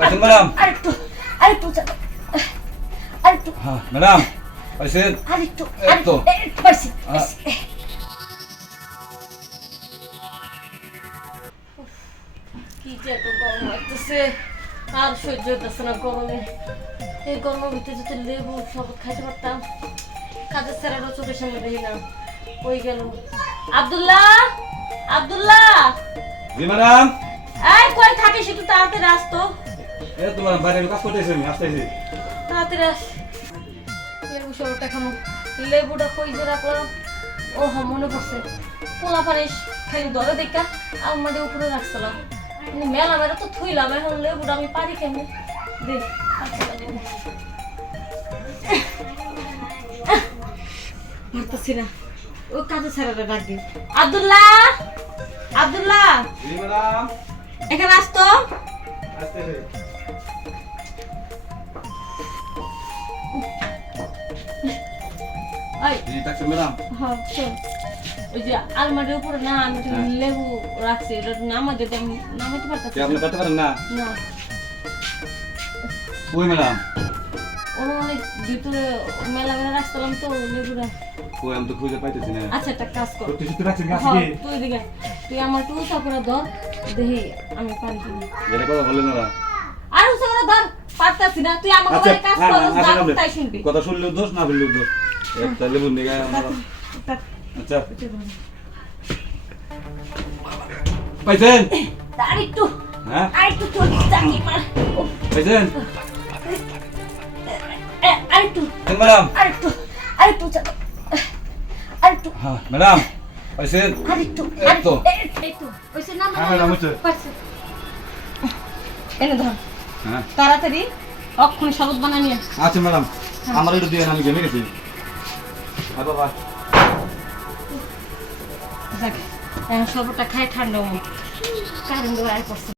পাইছেন ম্যাডাম? আরেকটু আরেকটু হ্যাঁ ম্যাডাম পাইছেন? আরেকটু একটু। একটু পাইছি কি যে এত গরম লাগতেছে আর সহ্য হইতেছে না গরমে। এই গরমের ভিতরে যদি লেবু শরবত খাইতে পারতাম। কাজের স্যারেরও চোখের সামনে দেখি না, ওই গেল। আব্দুল্লাহ আব্দুল্লাহ, জি ম্যাডাম। এই কই থাকিস, একটু তাড়াতাড়ি আস তো। এই তো ম্যাডাম বাইরে কাজ করতেছি, আমি আসতেছি। তাড়াতাড়ি আস, লেবু শরবতটা খামো। লেবুটা কই যে রাখলাম, ও হ মনে পড়ছে। পোলা পারিস খালি দলে দেখা আমাদের উপরে রাখছিলাম, মেলা মেলা তো থুইলাম। এখন লেবুটা আমি পারি কেমনি দেখ। পারতেছি না, ও কাজে ছাড়াটা ডাক দিন। আব্দুল্লাহ আব্দুল্লাহ, জি ম্যাডাম। এখানে আস তো। আসতেছি। এই জি ডাক্তার ম্যাডাম। হ্যাঁ চল, ওই যে আলমারির উপরে না আমি তো লেবু রাখছি, এটা নামা যদি আমি নামাইতে পারতাম। কি আপনি করতে পারেন না? না, ওই ম্যাডাম। ওরা অনেক ভিতরে মেলা মেলা রাখছিলাম তো লেবুরা। ওই আমি তো খুঁজে পাইতেছি না। আচ্ছা একটা কাজ কর, সত্যি সত্যি রাখছেন গাছ হ্যাঁ, কি? তুই দিকে তুই আমার একটু উঁচা করে ধর, দেখি আমি পারি কিনা। এটা কথা বললেন না। আর উঁচা করে ধর, পারতাছি না। তুই আমার আচ্ছা বাড়ি কাজ কর, যা তাই শুনবি। কথা শুনলেও দোষ, না শুনলেও দোষ। একটা লেবু নিয়ে আচ্ছা পাইছেন? আরেকটু হ্যাঁ আরেকটু চল, চাকি মার। পাইছেন? আরেকটু ম্যাডাম। আরেকটু আরেকটু চাকা, আরেকটু হ্যাঁ ম্যাডাম পাইছেন? আরেকটু একটু। একটু ওইসে না হ্যাঁ ম্যাডাম হচ্ছে। পারছে। এনে ধর হ্যাঁ তাড়াতাড়ি, অক্ষণে শরবত বানাই নিয়ে। আচ্ছা ম্যাডাম, আমার একটু দিয়ে আমি জমে গেছি। আর বাবা যাক, এখন শরবতটা খাই ঠান্ডা হবো। কারেন্ট আয় করছে।